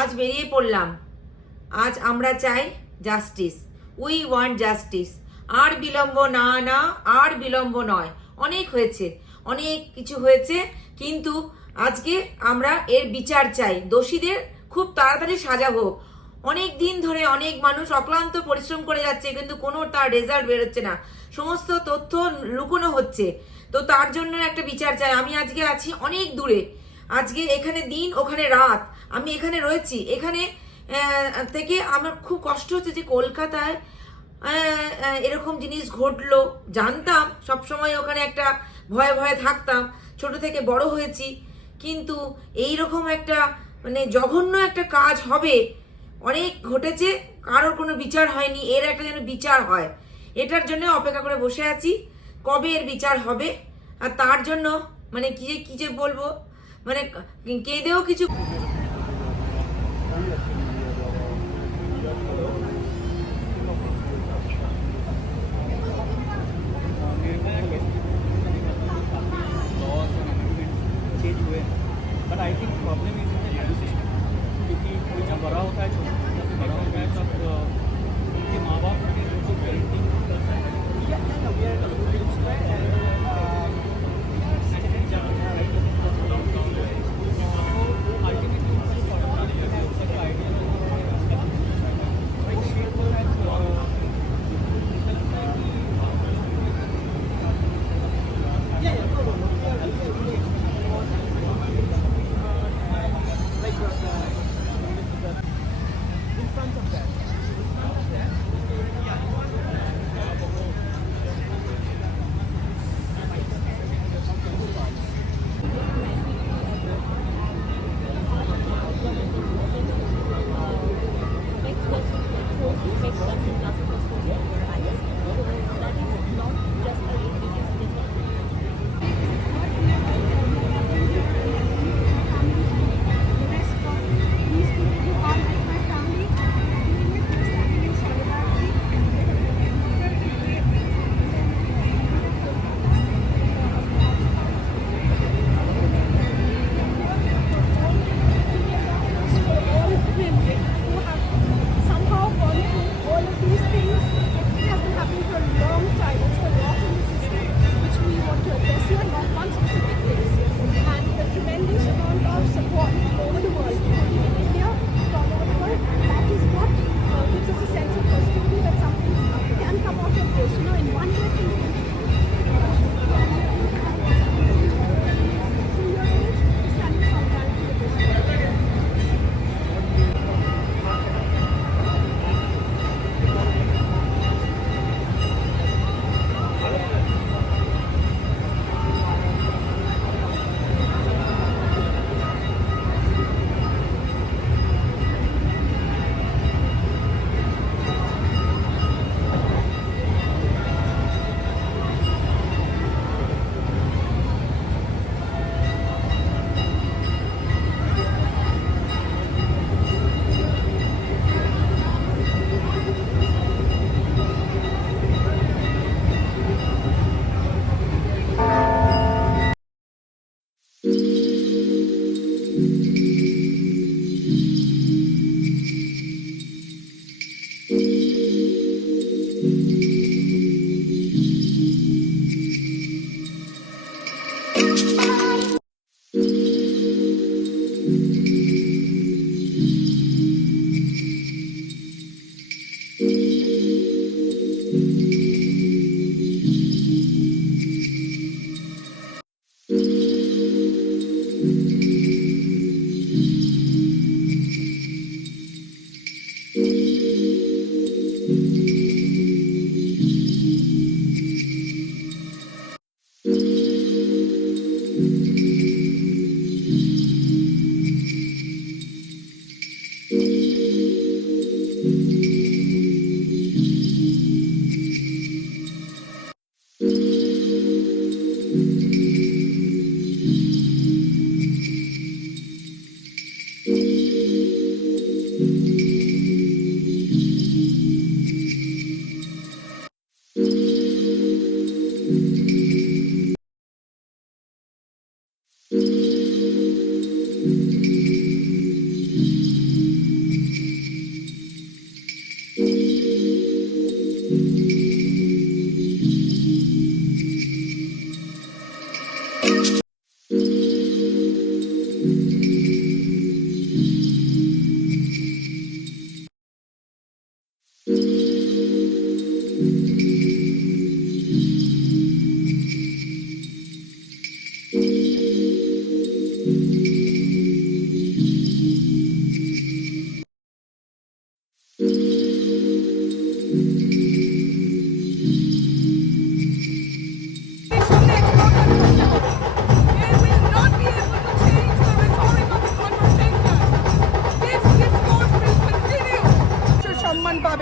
আজ বেরিয়ে পড়লাম। আজ আমরা চাই জাস্টিস, উই ওয়ান্ট জাস্টিস। আর বিলম্ব না, না আর বিলম্ব নয়। অনেক হয়েছে, অনেক কিছু হয়েছে, কিন্তু আজকে আমরা এর বিচার চাই। দোষীদের খুব তাড়াতাড়ি সাজা হোক। অনেক দিন ধরে অনেক মানুষ অক্লান্ত পরিশ্রম করে যাচ্ছে, কিন্তু কোনো তার রেজাল্ট বেরোচ্ছে না। সমস্ত তথ্য লুকোনো হচ্ছে। তো তার জন্য একটা বিচার চাই। আমি আজকে আছি অনেক দূরে, আজকে এখানে দিন ওখানে রাত, আমি এখানে রয়েছি। এখানে থেকে আমার খুব কষ্ট হচ্ছে যে কলকাতায় এরকম জিনিস ঘটলো। জানতাম, সবসময় ওখানে একটা ভয়ে ভয়ে থাকতাম, ছোট থেকে বড় হয়েছি, কিন্তু এই রকম একটা মানে জঘন্য একটা কাজ হবে, অনেক ঘটেছে, কারোর কোনো বিচার হয়নি। এর একটা যেন বিচার হয়, এটার জন্য অপেক্ষা করে বসে আছি কবে এর বিচার হবে। আর তার জন্য মানে কি যে বলবো, মানে কেঁদেও কিছু। But I think problem is in the value system, क्योंकि कोई जब बड़ा होता है छोटा जैसे बड़ा होता है तब उनके माँ बाप ने उनको पेरेंटिंग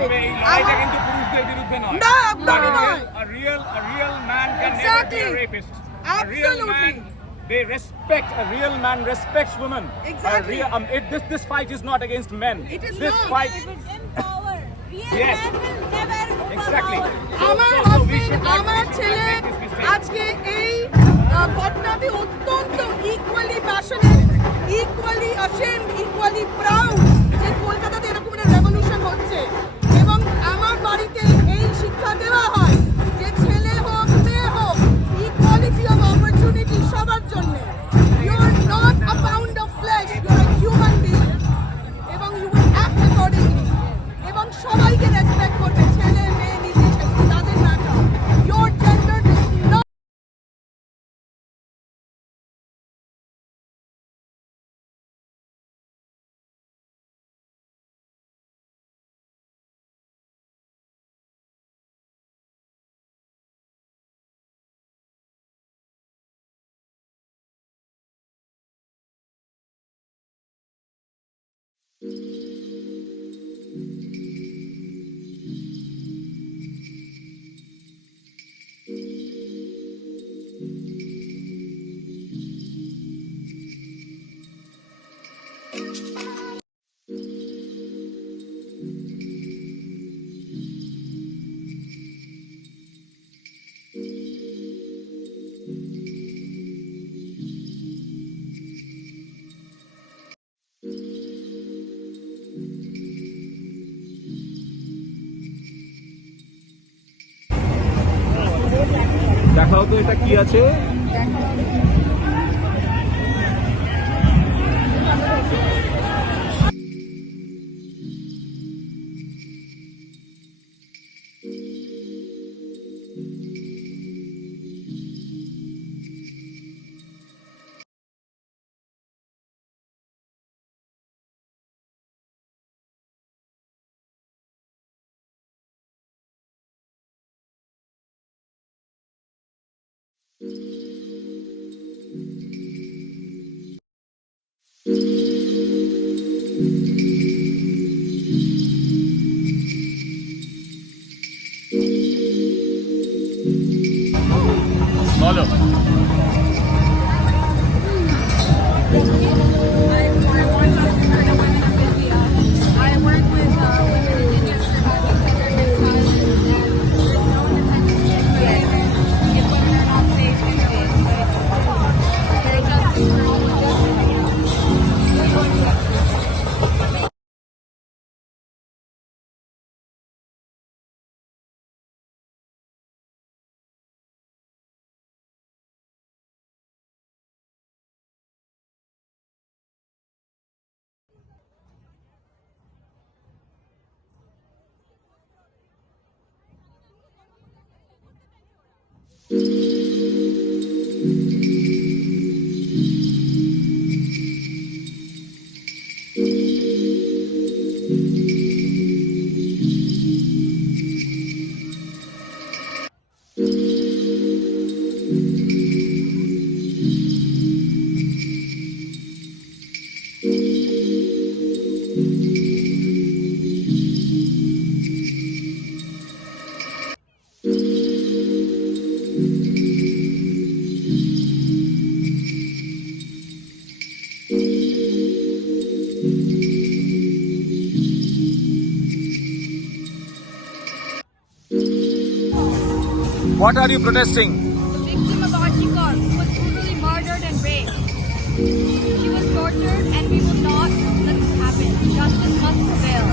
তবে এই লড়াইটা আমার- কিন্তু পুরুষদের বিরুদ্ধে নয়। না, একদমই নয়। A real man can never be Exactly. a rapist. A real Absolutely. man, they respect. A real man respects women. Exactly. This fight is not against men. It is this not. fight. Empower. Real Yes. men will never overpower. Exactly. আমার So we husband should not- আমার we should not ছেলে make this mistake. আজকে এই ঘটনাতে অত্যন্ত equally passionate, equally ashamed, equally proud যে কলকাতাতে এরকম একটা রেভলিউশন হচ্ছে। এবং আমার বাড়িতে এই শিক্ষা দেওয়া হয় যে ছেলে হোক মেয়ে হোক, ইকুয়ালিটি অফ অপরচুনিটি সবার জন্য। You are not a pound of flesh, you are a human being, এবং ইউ উইল অ্যাক্ট অ্যাকর্ডিংলি, এবং সবাইকে রেসপেক্ট করবে, ছেলে মেয়ে নির্বিশেষে, তাদের matter. Your gender is not দেখাও তো এটা কি আছে। বলো। I work with women in India surviving gender based violence, and there's no independent whatsoever in women are not safe in days. There's justice for all justice. What are you protesting? The victim of Archikar was brutally murdered and raped. She was tortured, and we will not let this happen. Justice must prevail.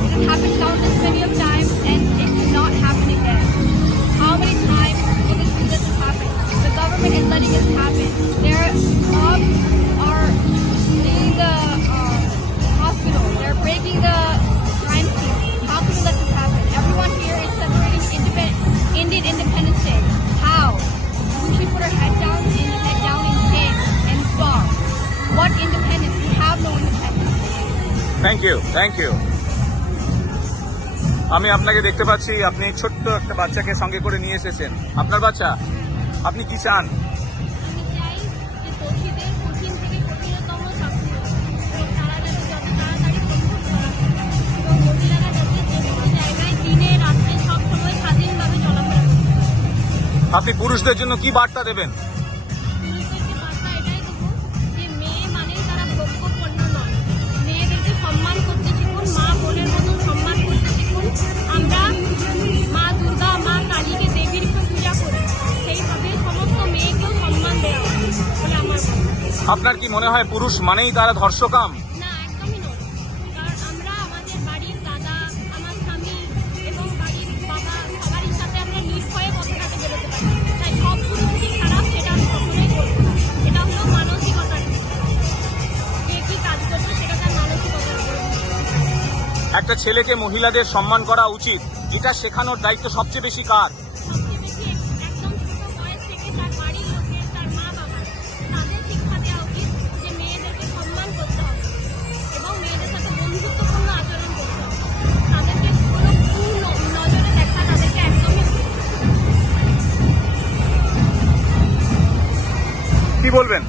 It has happened countless many of times, and it cannot happen again. How many times will this happen? The government is letting this happen. Their mobs are fleeing the hospital. They're breaking the crime scene. How can we let this happen? Everyone here is celebrating Indian Independence Day. How? We should put our head down in shame and stop. What independence? We have no independence. Thank you, thank you. আমি আপনাকে দেখতে পাচ্ছি, আপনি ছোট্ট একটা বাচ্চাকে সঙ্গে করে নিয়ে এসেছেন। আপনার বাচ্চা, আপনি কি চান? আমি চাই যে দোষীদের কঠিন থেকে কঠিনতম শাস্তি হোক এবং তারা যাতে যত তাড়াতাড়ি প্রস্তুত করা হয় এবং মহিলারা যাতে আপনি পুরুষদের জন্য কি বার্তা দেবেন? পুরুষদেরকে বার্তা এটাই দেবো যে মেয়ে মানেই তারা ভোগ্য পণ্য নয়। মেয়েদেরকে সম্মান করতে শিখুন, মা বোনের মতন সম্মান করতে শিখুন। আমরা মা দুর্গা, মা কালীকে দেবীর পূজা করি, সেইভাবে সমস্ত মেয়েকেও সম্মান দেওয়া উচিত বলে আমার মনে হয়। আপনার কি মনে হয় পুরুষ মানেই তারা ধর্ষকাম? না, একদমই নয়। কারণ আমরা আমাদের বাড়ির দাদা, আমার স্বামী এবং বাড়ির বাবা সবারই সাথে আমরা নির্ভয়ে পথঘাটে বেরোতে পারি। তাই সব পুরুষই খারাপ সেটা আমি কখনোই বলবো না। এটা হলো মানসিকতার বিষয়। কে কি কাজ করছে সেটা তার মানসিকতার উপর। একটা ছেলেকে মহিলাদের সম্মান করা উচিত, এটা শেখানোর দায়িত্ব সবচেয়ে বেশি কার? সবচেয়ে বেশি একদম ছোট বয়স থেকে তার বাড়ির লোকের, তার মা বাবার, তাদের শিক্ষা দেওয়া উচিত যে মেয়েদেরকে সম্মান করতে হবে এবং মেয়েদের সাথে বন্ধুত্বপূর্ণ আচরণ করতে হবে। তাদেরকে কোনো নজরে দেখা তাদেরকে একদমই উচিত নয়। কি বলবেন?